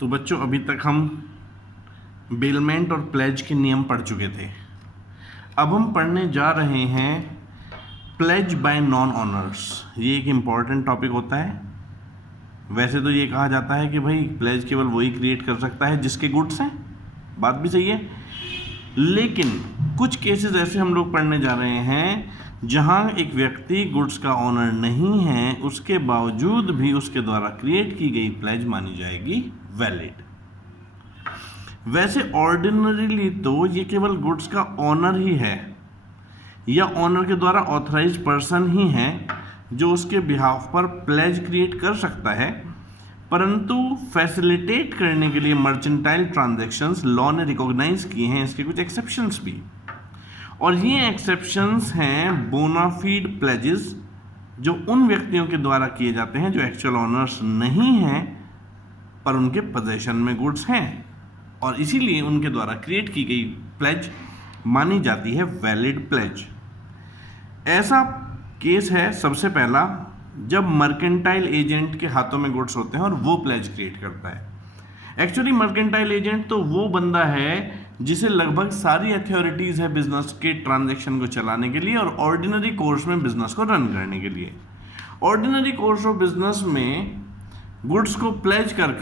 तो बच्चों अभी तक हम बेलमेंट और प्लेज के नियम पढ़ चुके थे। अब हम पढ़ने जा रहे हैं प्लेज बाय नॉन ऑनर्स। ये एक इम्पॉर्टेंट टॉपिक होता है। वैसे तो ये कहा जाता है कि भाई प्लेज केवल वही क्रिएट कर सकता है जिसके गुड्स हैं, बात भी सही है, लेकिन कुछ केसेस ऐसे हम लोग पढ़ने जा रहे हैं जहां एक व्यक्ति गुड्स का ऑनर नहीं है, उसके बावजूद भी उसके द्वारा क्रिएट की गई प्लेज मानी जाएगी वैलिड। वैसे ऑर्डिनरीली तो ये केवल गुड्स का ऑनर ही है या ऑनर के द्वारा ऑथराइज पर्सन ही है जो उसके बिहाफ पर प्लेज क्रिएट कर सकता है, परंतु फैसिलिटेट करने के लिए मर्चेंटाइल ट्रांजैक्शंस लॉ ने रिकॉग्नाइज किए हैं इसके कुछ एक्सेप्शंस भी, और ये एक्सेप्शंस हैं बोनाफीड प्लेजेस जो उन व्यक्तियों के द्वारा किए जाते हैं जो एक्चुअल ऑनर्स नहीं हैं पर उनके पोजेशन में गुड्स हैं, और इसीलिए उनके द्वारा क्रिएट की गई प्लेज मानी जाती है वैलिड प्लेज। ऐसा केस है सबसे पहला जब मर्केंटाइल एजेंट के हाथों में गुड्स होते हैं और वो प्लेज क्रिएट करता है। एक्चुअली मर्केंटाइल एजेंट तो वो बंदा है जिसे लगभग सारी अथॉरिटीज़ है बिजनेस के ट्रांजैक्शन को चलाने के लिए और ऑर्डिनरी कोर्स में बिजनेस को रन करने के लिए। ऑर्डिनरी कोर्स ऑफ बिजनेस में गुड्स को प्लेज कर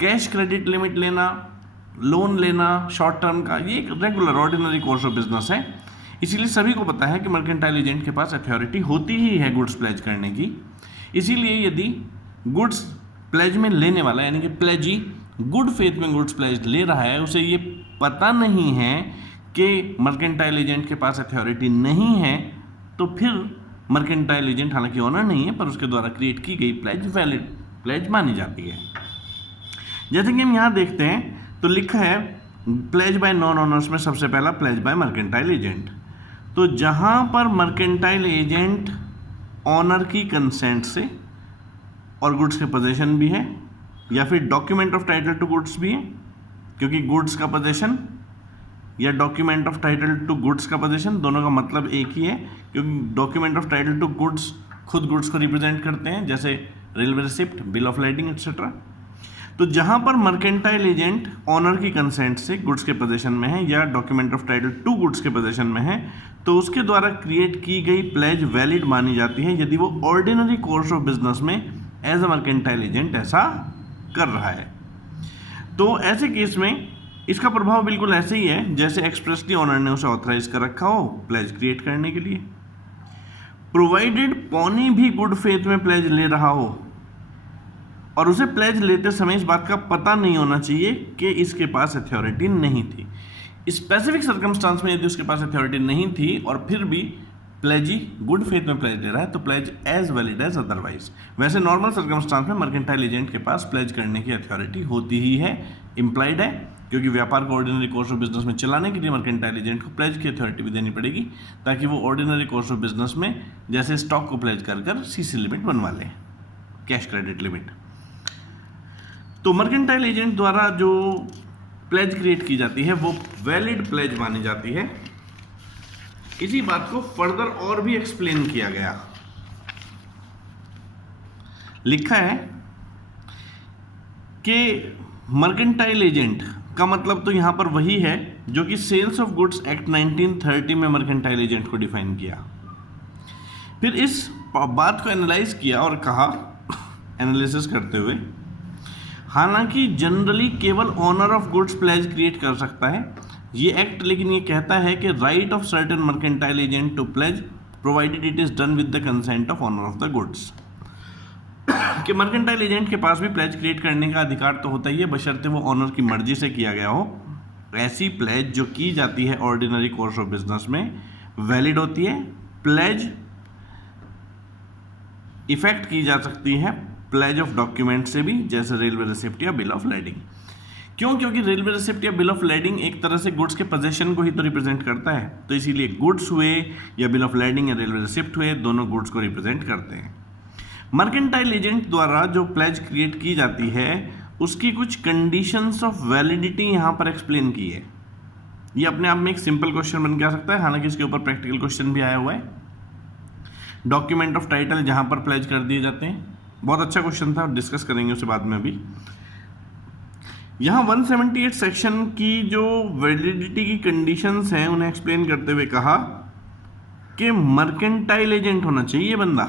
कैश क्रेडिट लिमिट लेना, लोन लेना शॉर्ट टर्म का, ये एक regular ordinary course of business है। इसीलिए सभी को पता है कि मर्केंटाइल एजेंट के पास अथॉरिटी होती ही है गुड्स प्लेज करने की। इसीलिए यदि गुड्स प्लेज में लेने वाला यानी कि प्लेजी गुड फेथ में गुड्स प्लेज ले रहा है, उसे ये पता नहीं है कि मर्केंटाइल एजेंट के पास अथॉरिटी नहीं है, तो फिर मर्केंटाइल एजेंट हालांकि ऑनर नहीं है पर उसके द्वारा क्रिएट की गई प्लेज वैलिड प्लेज मानी जाती है। जैसे कि हम यहाँ देखते हैं तो लिखा है प्लेज बाय नॉन ऑनर्स में सबसे पहला प्लेज बाय मर्केंटाइल एजेंट। तो जहाँ पर मर्केंटाइल एजेंट ऑनर की कंसेंट से और गुड्स के पोजेशन भी है या फिर document of title to goods भी है, क्योंकि गुड्स का पोजेशन या document of title to goods का पोजेशन दोनों का मतलब एक ही है, क्योंकि document of title to goods खुद गुड्स को रिप्रेजेंट करते हैं जैसे railway receipt, bill of lading etcetera. तो जहां पर मर्केंटाइल एजेंट ऑनर की कंसेंट से गुड्स के पोजेशन में है या document of title to goods के पोजेशन में है, तो उसके द्वारा क्रिएट की गई प्लेज वैलिड मानी जाती है यदि वो ऑर्डिनरी कोर्स ऑफ बिजनेस में एज अ मर्केंटाइल एजेंट ऐसा कर रहा है। तो ऐसे केस में इसका प्रभाव बिल्कुल ऐसे ही है जैसे एक्सप्रेसली ऑनर ने उसे ऑथराइज कर रखा हो प्लेज क्रिएट करने के लिए, प्रोवाइडेड पौनी भी गुड फेथ में प्लेज ले रहा हो और उसे प्लेज लेते समय इस बात का पता नहीं होना चाहिए कि इसके पास अथॉरिटी नहीं थी। स्पेसिफिक सर्कमस्टांस में यदि उसके पास अथॉरिटी नहीं थी और फिर भी प्लेजी गुड फेथ में प्लेज ले रहा है तो pledge as valid as otherwise. वैसे नॉर्मल सर्कमस्टांस में मर्केंटाइल एजेंट के पास प्लेज करने की अथॉरिटी होती ही है, इम्प्लाइड है, क्योंकि व्यापार को ऑर्डिनरी कोर्स ऑफ बिजनेस में चलाने के लिए मर्केंटाइल एजेंट को प्लेज की अथॉरिटी भी देनी पड़ेगी ताकि वो ऑर्डिनरी कोर्स ऑफ बिजनेस में जैसे स्टॉक को प्लेज कर सीसी लिमिट बनवा लें, कैश क्रेडिट लिमिट। तो मर्केंटाइल एजेंट द्वारा जो प्लेज क्रिएट की जाती है वो वैलिड प्लेज मानी जाती है। इसी बात को फर्दर और भी एक्सप्लेन किया गया। लिखा है कि मर्केंटाइल एजेंट का मतलब तो यहां पर वही है जो कि सेल्स ऑफ गुड्स एक्ट 1930 में मर्केंटाइल एजेंट को डिफाइन किया। फिर इस बात को एनालाइज किया और कहा एनालिसिस करते हुए, हालांकि जनरली केवल owner of goods pledge create कर सकता है ये एक्ट, लेकिन ये कहता है कि right of certain mercantile agent to pledge provided it is done with the consent of owner of the goods. कि मर्केंटाइल एजेंट के पास भी प्लेज क्रिएट करने का अधिकार तो होता ही है बशर्ते वो ऑनर की मर्जी से किया गया हो। ऐसी प्लेज जो की जाती है ऑर्डिनरी कोर्स ऑफ बिजनेस में वैलिड होती है। प्लेज इफेक्ट की जा सकती है प्लेज ऑफ डॉक्यूमेंट से भी, जैसे रेलवे रिसिप्ट या बिल ऑफ लाइडिंग। क्यों? क्योंकि रेलवे रिसिप्ट या बिल ऑफ लाइडिंग एक तरह से गुड्स के पोजेशन को ही तो रिप्रेजेंट करता है, तो इसीलिए गुड्स हुए या बिल ऑफ लाइडिंग या रेलवे रिसिप्ट हुए दोनों गुड्स को रिप्रेजेंट करते हैं। मर्केंटाइल एजेंट द्वारा जो प्लेज क्रिएट की जाती है उसकी कुछ कंडीशंस ऑफ वैलिडिटी यहाँ पर एक्सप्लेन की है। ये अपने आप में एक सिंपल क्वेश्चन बन के आ सकता है, हालांकि इसके ऊपर प्रैक्टिकल क्वेश्चन भी आया हुआ है। डॉक्यूमेंट ऑफ टाइटल जहाँ पर प्लेज कर दिए जाते हैं, बहुत अच्छा क्वेश्चन था, डिस्कस करेंगे उसे बाद में। अभी यहाँ 178 सेक्शन की जो वैलिडिटी की कंडीशंस हैं उन्हें एक्सप्लेन करते हुए कहा कि मर्केंटाइल एजेंट होना चाहिए बंदा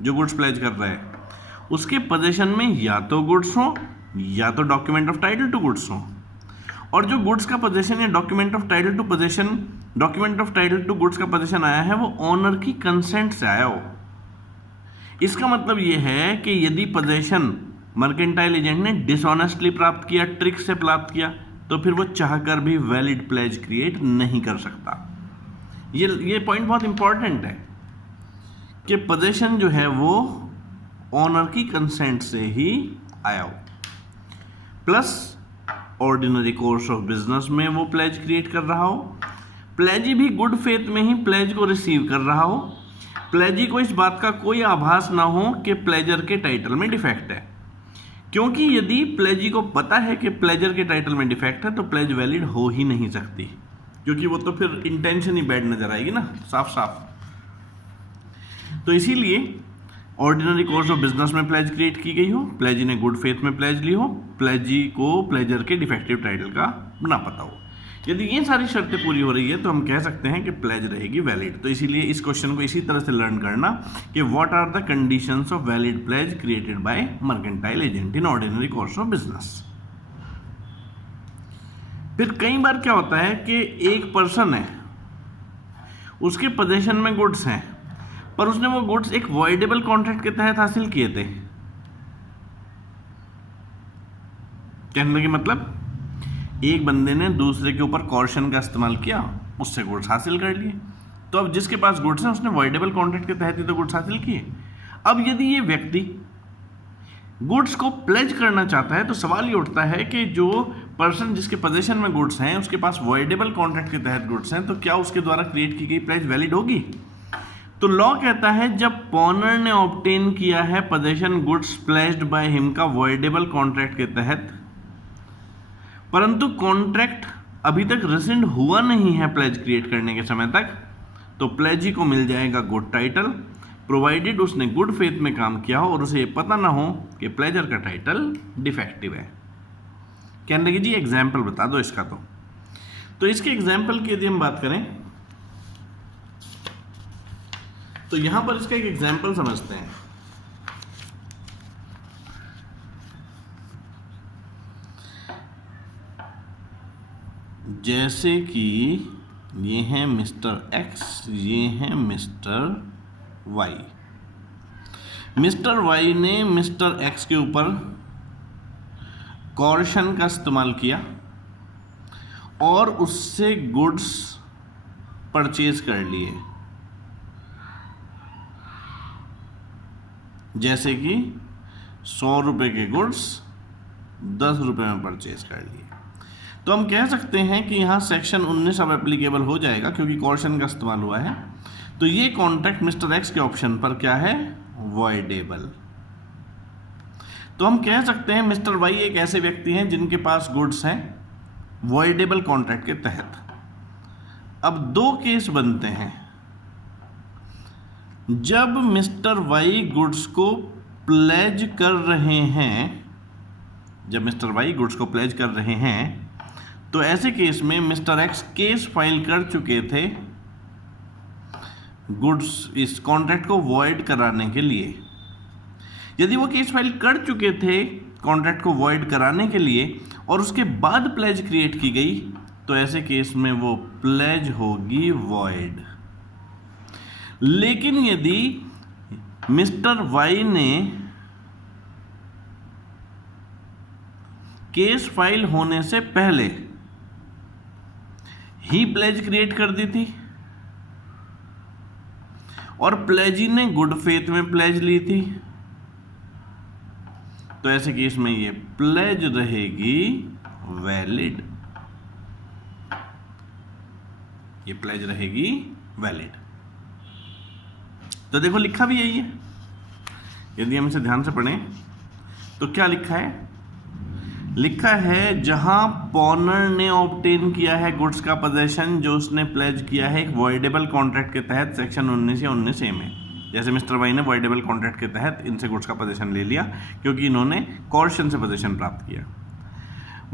जो गुड्स प्लेज कर रहा है, उसके पोजीशन में या तो गुड्स हो या तो document of title to goods हो, और जो गुड्स का पोजीशन या document of title to position, document of title to goods का पोजीशन आया है वो ऑनर की कंसेंट से आया हो। इसका मतलब ये है कि यदि पोजीशन मर्केंटाइल एजेंट ने डिसऑनेस्टली प्राप्त किया, ट्रिक से प्राप्त किया, तो फिर वो चाहकर भी वैलिड प्लेज क्रिएट नहीं कर सकता। ये पॉइंट बहुत इंपॉर्टेंट है कि पोजीशन जो है वो ऑनर की कंसेंट से ही आया हो, plus ordinary course of business में वो प्लेज क्रिएट कर रहा हो, प्लेजी भी गुड फेथ में ही प्लेज को रिसीव कर रहा हो, प्लेजी को इस बात का कोई आभास ना हो कि प्लेजर के टाइटल में डिफेक्ट है, क्योंकि यदि प्लेजी को पता है कि प्लेजर के टाइटल में डिफेक्ट है तो प्लेज वैलिड हो ही नहीं सकती, क्योंकि वो तो फिर इंटेंशन ही बैड नजर आएगी ना, साफ साफ। तो इसीलिए ऑर्डिनरी कोर्स ऑफ बिजनेस में प्लेज क्रिएट की गई हो, प्लेजी ने गुड फेथ में प्लेज ली हो, प्लेजी को प्लेजर के डिफेक्टिव टाइटल का ना पता हो, यदि ये सारी शर्तें पूरी हो रही है तो हम कह सकते हैं कि प्लेज रहेगी वैलिड। तो इसीलिए इस क्वेश्चन को इसी तरह से लर्न करना कि what are the conditions of valid pledge created by mercantile agent in ordinary course of business. फिर कई बार क्या होता है कि एक पर्सन है, उसके पोजीशन में गुड्स हैं, पर उसने वो गुड्स एक वॉइडेबल कॉन्ट्रैक्ट के तहत हासिल किए थे। कहने का मतलब एक बंदे ने दूसरे के ऊपर कॉर्शन का इस्तेमाल किया, उससे गुड्स हासिल कर लिए, तो अब जिसके पास गुड्स हैं उसने वॉइडेबल कॉन्ट्रैक्ट के तहत ही तो गुड्स हासिल किए। अब यदि ये व्यक्ति गुड्स को प्लेज करना चाहता है तो सवाल ये उठता है कि जो पर्सन जिसके पोजीशन में गुड्स हैं उसके पास वॉइडेबल कॉन्ट्रैक्ट के तहत गुड्स हैं, तो क्या उसके द्वारा क्रिएट की गई प्लेज वैलिड होगी? तो लॉ कहता है जब पॉनर ने ऑब्टेन किया है position goods pledged by him का वॉइडेबल कॉन्ट्रैक्ट के तहत, परंतु कॉन्ट्रैक्ट अभी तक रेसिंड हुआ नहीं है प्लेज क्रिएट करने के समय तक, तो प्लेजी को मिल जाएगा गुड टाइटल, प्रोवाइडेड उसने गुड फेथ में काम किया हो और उसे ये पता ना हो कि प्लेजर का टाइटल डिफेक्टिव है। कहने लगे जी एग्जाम्पल बता दो इसका। तो इसके एग्जाम्पल की यदि हम बात करें तो यहां पर इसका एक एग्जाम्पल समझते हैं। जैसे कि ये हैं मिस्टर एक्स, ये हैं मिस्टर वाई। मिस्टर वाई ने मिस्टर एक्स के ऊपर कॉर्शन का इस्तेमाल किया और उससे गुड्स परचेज कर लिए, जैसे कि 100 रुपये के गुड्स 10 रुपये में परचेज कर लिए। तो हम कह सकते हैं कि यहाँ सेक्शन 19 अब एप्लीकेबल हो जाएगा क्योंकि कॉर्शन का इस्तेमाल हुआ है। तो ये कॉन्ट्रैक्ट मिस्टर एक्स के ऑप्शन पर क्या है? वॉइडेबल। तो हम कह सकते हैं मिस्टर वाई एक ऐसे व्यक्ति हैं जिनके पास गुड्स हैं वॉइडेबल कॉन्ट्रैक्ट के तहत। अब दो केस बनते हैं। जब मिस्टर वाई गुड्स को प्लेज कर रहे हैं, जब मिस्टर वाई गुड्स को प्लेज कर रहे हैं तो ऐसे केस में मिस्टर एक्स केस फाइल कर चुके थे गुड्स इस कॉन्ट्रैक्ट को वॉइड कराने के लिए। यदि वो केस फाइल कर चुके थे कॉन्ट्रैक्ट को वॉइड कराने के लिए और उसके बाद प्लेज क्रिएट की गई तो ऐसे केस में वो प्लेज होगी वॉइड। लेकिन यदि मिस्टर वाई ने केस फाइल होने से पहले ही प्लेज क्रिएट कर दी थी और प्लेजी ने गुड फेथ में प्लेज ली थी, तो ऐसे केस में ये प्लेज रहेगी वैलिड। ये प्लेज रहेगी वैलिड। तो देखो लिखा भी यही है। यदि हम इसे ध्यान से पढ़ें तो क्या लिखा है? लिखा है जहां पॉनर ने ऑब्टेन किया है गुड्स का पोजेशन जो उसने प्लेज किया है एक वॉइडेबल कॉन्ट्रैक्ट के तहत सेक्शन 19 या 19A में। जैसे मिस्टर वाई ने वॉइडेबल कॉन्ट्रैक्ट के तहत इनसे गुड्स का पोजीशन ले लिया क्योंकि इन्होंने कॉर्शन से पोजीशन प्राप्त किया।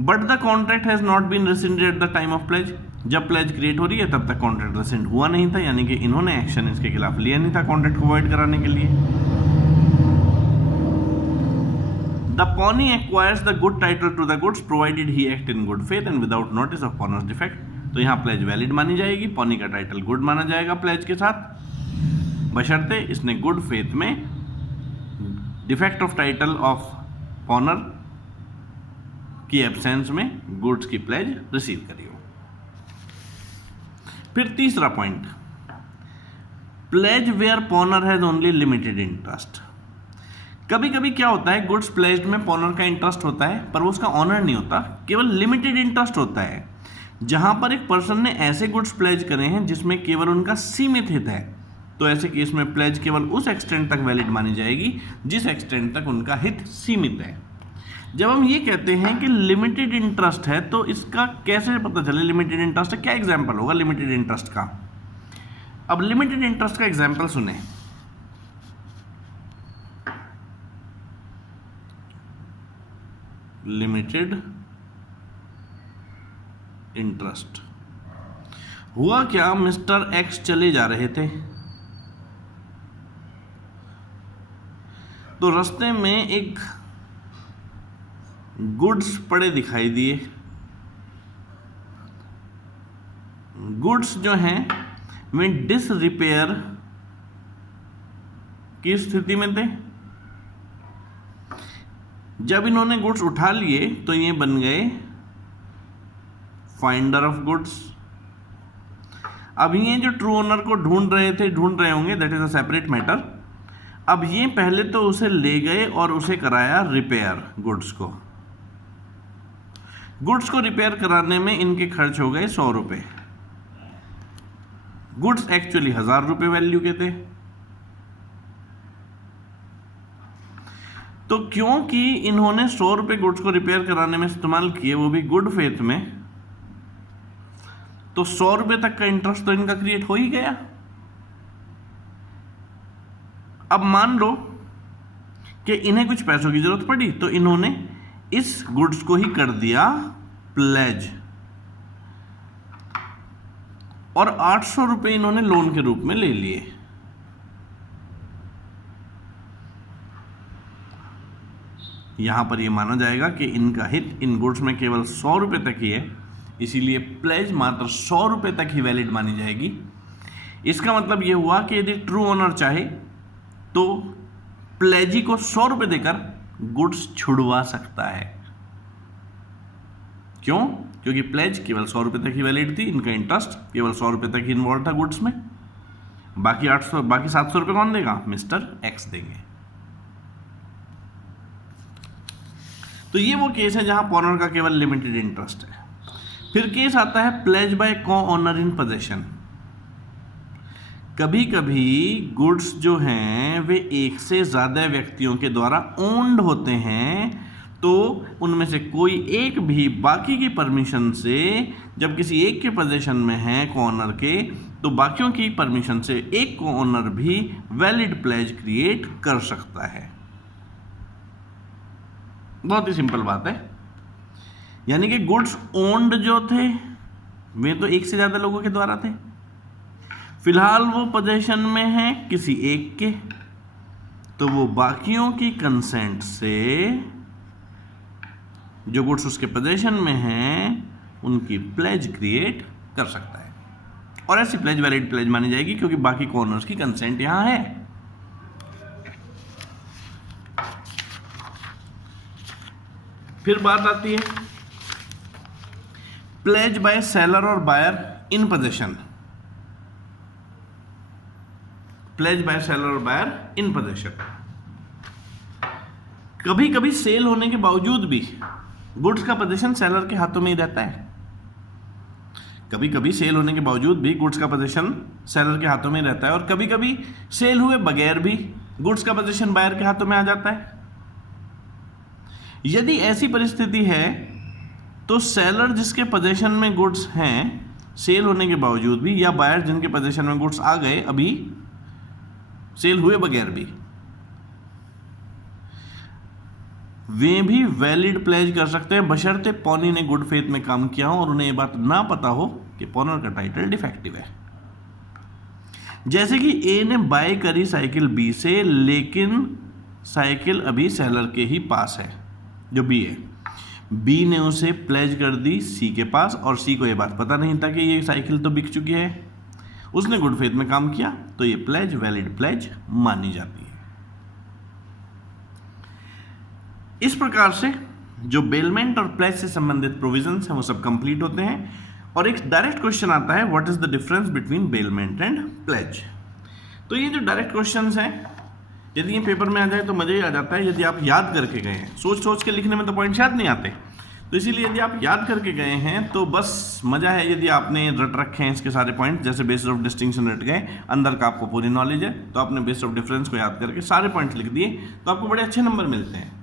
But the contract has not been rescinded at the time of pledge, जब प्लेज क्रिएट हो रही है तब तक कॉन्ट्रैक्ट रेसिड हुआ नहीं था, यानी कि इन्होंने एक्शन इसके खिलाफ लिया नहीं था कॉन्ट्रैक्ट को वॉइड कराने के लिए। The pawnee acquires the good title to the goods provided he act in good faith and without notice of pawnor's defect. तो यहाँ प्लेज वैलिड मानी जाएगी, पॉनी का टाइटल गुड माना जाएगा प्लेज के साथ, बशर्ते इसने गुड फेथ में डिफेक्ट ऑफ टाइटल ऑफ पॉनर की एब्सेंस में गुड्स की प्लेज रिसीव करी हो। फिर तीसरा point, pledge where pawnor has only limited interest. कभी कभी क्या होता है, गुड्स प्लेज्ड में पॉनर का इंटरेस्ट होता है पर वो उसका ऑनर नहीं होता, केवल लिमिटेड इंटरेस्ट होता है। जहां पर एक पर्सन ने ऐसे गुड्स प्लेज करे हैं जिसमें केवल उनका सीमित हित है, तो ऐसे केस में प्लेज केवल उस एक्सटेंट तक वैलिड मानी जाएगी जिस एक्सटेंट तक उनका हित सीमित है। जब हम ये कहते हैं कि लिमिटेड इंटरेस्ट है तो इसका कैसे पता चले लिमिटेड इंटरेस्ट है, क्या एग्जाम्पल होगा लिमिटेड इंटरेस्ट का। अब लिमिटेड इंटरेस्ट का एग्जाम्पल सुने। लिमिटेड इंटरेस्ट हुआ क्या, मिस्टर एक्स चले जा रहे थे तो रास्ते में एक गुड्स पड़े दिखाई दिए। गुड्स जो हैं वे डिसरिपेयर की स्थिति में थे। जब इन्होंने गुड्स उठा लिए तो ये बन गए फाइंडर ऑफ गुड्स। अब ये जो ट्रू ओनर को ढूंढ रहे होंगे, that is a separate matter. अब ये पहले तो उसे ले गए और उसे कराया रिपेयर गुड्स को। गुड्स को रिपेयर कराने में इनके खर्च हो गए 100 रुपए। गुड्स एक्चुअली 1000 रुपए वैल्यू के थे। तो क्योंकि इन्होंने 100 रुपए गुड्स को रिपेयर कराने में इस्तेमाल किए, वो भी गुड फेथ में, तो 100 रुपए तक का इंटरेस्ट तो इनका क्रिएट हो ही गया। अब मान लो कि इन्हें कुछ पैसों की जरूरत पड़ी तो इन्होंने इस गुड्स को ही कर दिया प्लेज और 800 रुपए इन्होंने लोन के रूप में ले लिए। यहां पर यह माना जाएगा कि इनका हित इन गुड्स में केवल 100 रुपए तक ही है, इसीलिए प्लेज मात्र 100 रुपए तक ही वैलिड मानी जाएगी। इसका मतलब यह हुआ कि यदि ट्रू ओनर चाहे तो प्लेजी को 100 रुपए देकर गुड्स छुड़वा सकता है। क्यों? क्योंकि प्लेज केवल 100 रुपए तक ही वैलिड थी, इनका इंटरेस्ट केवल 100 रुपए तक ही इन्वॉल्व था गुड्स में। बाकी 700 रुपए कौन देगा? मिस्टर एक्स देंगे। तो ये वो केस है जहां पॉनर का केवल लिमिटेड इंटरेस्ट है। फिर केस आता है प्लेज बाय को ओनर इन पोजेशन। कभी कभी गुड्स जो हैं वे एक से ज़्यादा व्यक्तियों के द्वारा ओन्ड होते हैं, तो उनमें से कोई एक भी बाकी की परमिशन से, जब किसी एक के पोजीशन में है को ओनर के, तो बाकियों की परमिशन से एक को ओनर भी वैलिड प्लेज क्रिएट कर सकता है। बहुत ही सिंपल बात है। यानी कि गुड्स ओन्ड जो थे वे तो एक से ज़्यादा लोगों के द्वारा थे, फिलहाल वो पोजीशन में है किसी एक के, तो वो बाकियों की कंसेंट से जो गुड्स उसके पोजीशन में हैं उनकी प्लेज क्रिएट कर सकता है, और ऐसी प्लेज वैलिड प्लेज मानी जाएगी क्योंकि बाकी ओनर्स की कंसेंट यहां है। फिर बात आती है प्लेज बाय सेलर और buyer in position. Pledge by seller और बायर इन पोजीशन। कभी कभी सेल होने के बावजूद भी गुड्स का पोजीशन सेलर के हाथों में ही रहता है। कभी कभी सेल होने के बावजूद भी गुड्स का पोजीशन सेलर के हाथों में ही रहता है, और कभी कभी सेल हुए बगैर भी गुड्स का पोजीशन बायर के हाथों में आ जाता है। यदि ऐसी परिस्थिति है तो सेलर जिसके पोजीशन में गुड्स हैं सेल होने के बावजूद भी, या बायर जिनके पोजीशन में गुड्स आ गए अभी, सेल हुए बगैर भी, वे भी वैलिड प्लेज कर सकते हैं बशर्ते पॉनी ने गुड फेथ में काम किया हो और उन्हें यह बात ना पता हो कि पॉनर का टाइटल डिफेक्टिव है। जैसे कि ए ने बाय करी साइकिल बी से, लेकिन साइकिल अभी सेलर के ही पास है, जो बी है। बी ने उसे प्लेज कर दी सी के पास और सी को यह बात पता नहीं था कि ये साइकिल तो बिक चुकी है। उसने गुड फेथ में काम किया तो ये प्लेज वैलिड प्लेज मानी जाती है। इस प्रकार से जो बेलमेंट और प्लेज से संबंधित प्रोविजंस हैं वो सब कंप्लीट होते हैं और एक डायरेक्ट क्वेश्चन आता है, what is the difference between bailment and pledge. तो ये जो डायरेक्ट क्वेश्चंस हैं, यदि ये पेपर में आ जाए तो मज़ा ही आ जाता है। यदि आप याद करके गए हैं, सोच सोच के लिखने में तो पॉइंट्स याद नहीं आते, तो इसीलिए यदि आप याद करके गए हैं तो बस मज़ा है। यदि आपने रट रखे हैं इसके सारे पॉइंट, जैसे बेसिस ऑफ डिस्टिंक्शन रट गए, अंदर का आपको पूरी नॉलेज है, तो आपने बेसिस ऑफ डिफरेंस को याद करके सारे पॉइंट्स लिख दिए तो आपको बड़े अच्छे नंबर मिलते हैं।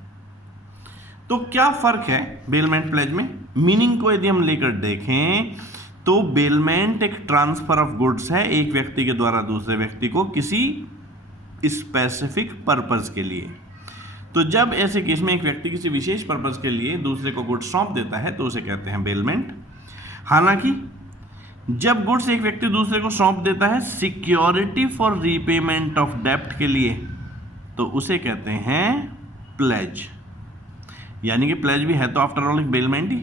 तो क्या फ़र्क है बेलमेंट प्लेज में? मीनिंग को यदि हम लेकर देखें तो बेलमेंट एक ट्रांसफर ऑफ गुड्स है एक व्यक्ति के द्वारा दूसरे व्यक्ति को किसी स्पेसिफिक पर्पस के लिए। तो जब ऐसे केस में एक व्यक्ति किसी विशेष पर्पस के लिए दूसरे को गुड्स सौंप देता है तो उसे कहते हैं बेलमेंट। हालांकि जब गुड्स एक व्यक्ति दूसरे को सौंप देता है सिक्योरिटी फॉर रीपेमेंट ऑफ डेप्ट के लिए तो उसे कहते हैं प्लेज। यानी कि प्लेज भी है तो आफ्टर ऑल एक बेलमेंट ही,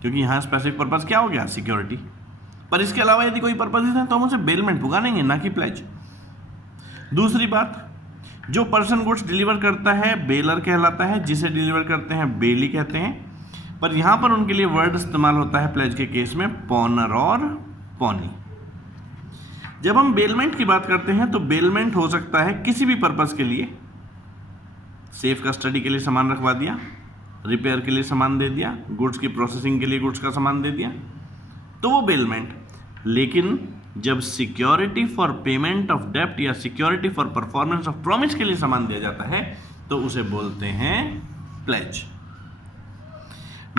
क्योंकि यहाँ स्पेसिफिक पर्पस क्या हो गया? सिक्योरिटी। पर इसके अलावा यदि कोई पर्पस है तो हम उसे बेलमेंट पुकारेंगे, ना कि प्लेज। दूसरी बात, जो पर्सन गुड्स डिलीवर करता है बेलर कहलाता है, जिसे डिलीवर करते हैं बेली कहते हैं। पर यहाँ पर उनके लिए वर्ड इस्तेमाल होता है प्लेज के केस में पॉनर और पॉनी। जब हम बेलमेंट की बात करते हैं तो बेलमेंट हो सकता है किसी भी पर्पस के लिए, सेफ कस्टडी के लिए सामान रखवा दिया, रिपेयर के लिए सामान दे दिया, गुड्स की प्रोसेसिंग के लिए गुड्स का सामान दे दिया, तो वो बेलमेंट। लेकिन जब सिक्योरिटी फॉर पेमेंट ऑफ डेप्ट या security for performance of promise के लिए सामान दिया जाता है तो उसे बोलते हैं प्लेज।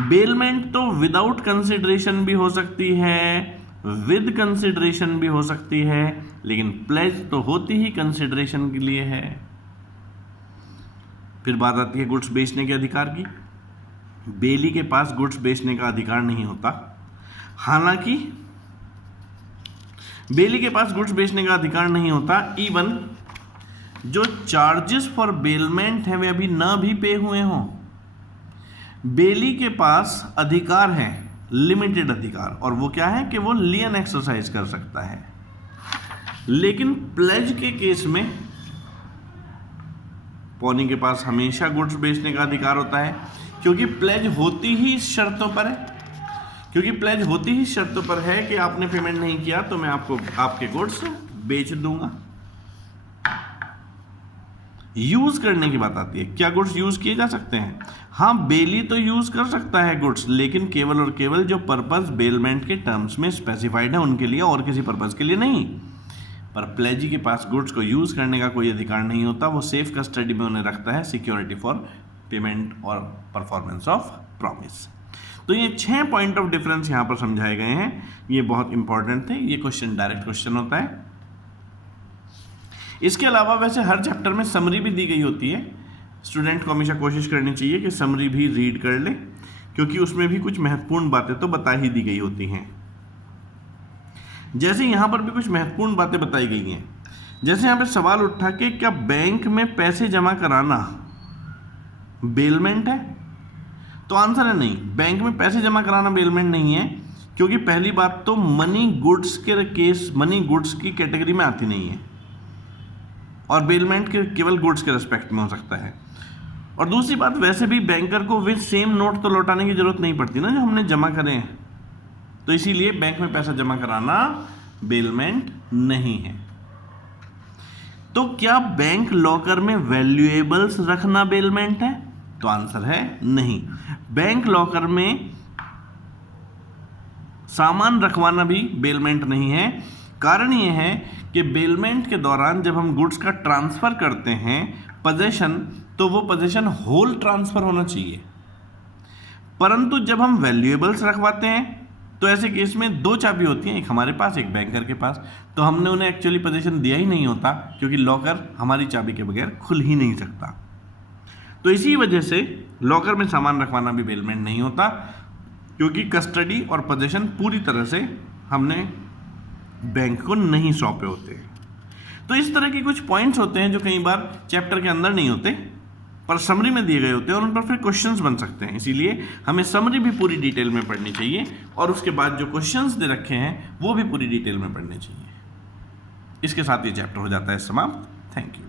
बेलमेंट तो विदाउट कंसिडरेशन भी हो सकती है, विद कंसिडरेशन भी हो सकती है, लेकिन प्लेज तो होती ही कंसिडरेशन के लिए है। फिर बात आती है गुड्स बेचने के अधिकार की। बेली के पास गुड्स बेचने का अधिकार नहीं होता। हालांकि बेली के पास गुड्स बेचने का अधिकार नहीं होता, इवन जो चार्जेस फॉर बेलमेंट है वे अभी ना भी पे हुए हों। बेली के पास अधिकार है, लिमिटेड अधिकार, और वो क्या है कि वो लियन एक्सरसाइज कर सकता है। लेकिन प्लेज के केस में पॉनी के पास हमेशा गुड्स बेचने का अधिकार होता है, क्योंकि प्लेज होती ही इस शर्तों पर है। क्योंकि प्लेज होती ही शर्तों पर है कि आपने पेमेंट नहीं किया तो मैं आपको आपके गुड्स बेच दूंगा। यूज करने की बात आती है, क्या गुड्स यूज किए जा सकते हैं? हाँ, बेली तो यूज कर सकता है गुड्स, लेकिन केवल और केवल जो पर्पस बेलमेंट के टर्म्स में स्पेसिफाइड है उनके लिए, और किसी पर्पस के लिए नहीं। पर प्लेजी के पास गुड्स को यूज करने का कोई अधिकार नहीं होता, वो सेफ कस्टडी में उन्हें रखता है सिक्योरिटी फॉर पेमेंट और परफॉर्मेंस ऑफ प्रॉमिस। तो ये 6 पॉइंट ऑफ डिफरेंस यहाँ पर समझाए गए हैं, ये बहुत इंपॉर्टेंट थे। ये क्वेश्चन डायरेक्ट क्वेश्चन होता है। इसके अलावा वैसे हर चैप्टर में समरी भी दी गई होती है। स्टूडेंट को हमेशा कोशिश करनी चाहिए कि समरी भी रीड कर ले, क्योंकि उसमें भी कुछ महत्वपूर्ण बातें तो बता ही दी गई होती हैं। जैसे यहाँ पर भी कुछ महत्वपूर्ण बातें बताई गई हैं। जैसे यहाँ पे सवाल उठा कि क्या बैंक में पैसे जमा कराना बेलमेंट है? तो आंसर है नहीं, बैंक में पैसे जमा कराना बेलमेंट नहीं है, क्योंकि पहली बात तो मनी गुड्स के केस मनी गुड्स की कैटेगरी में आती नहीं है, और बेलमेंट के केवल गुड्स के रेस्पेक्ट में हो सकता है। और दूसरी बात, वैसे भी बैंकर को वे सेम नोट तो लौटाने की जरूरत नहीं पड़ती ना जो हमने जमा करे हैं, तो इसीलिए बैंक में पैसा जमा कराना बेलमेंट नहीं है। तो क्या बैंक लॉकर में वैल्यूएबल्स रखना बेलमेंट है? तो आंसर है नहीं। बैंक लॉकर में सामान रखवाना भी बेलमेंट नहीं है। कारण यह है कि बेलमेंट के दौरान जब हम गुड्स का ट्रांसफर करते हैं पोजेशन, तो वो पोजेशन होल ट्रांसफर होना चाहिए। परंतु जब हम वैल्यूएबल्स रखवाते हैं तो ऐसे केस में 2 चाबी होती हैं, एक हमारे पास एक बैंकर के पास, तो हमने उन्हें एक्चुअली पोजीशन दिया ही नहीं होता, क्योंकि लॉकर हमारी चाबी के बगैर खुल ही नहीं सकता। तो इसी वजह से लॉकर में सामान रखवाना भी बेलमेंट नहीं होता, क्योंकि कस्टडी और पोजीशन पूरी तरह से हमने बैंक को नहीं सौंपे होते हैं। तो इस तरह के कुछ पॉइंट्स होते हैं जो कई बार चैप्टर के अंदर नहीं होते पर समरी में दिए गए होते हैं और उन पर फिर क्वेश्चंस बन सकते हैं, इसीलिए हमें समरी भी पूरी डिटेल में पढ़नी चाहिए और उसके बाद जो क्वेश्चंस दे रखे हैं वो भी पूरी डिटेल में पढ़ने चाहिए। इसके साथ ये चैप्टर हो जाता है समाप्त। Thank you.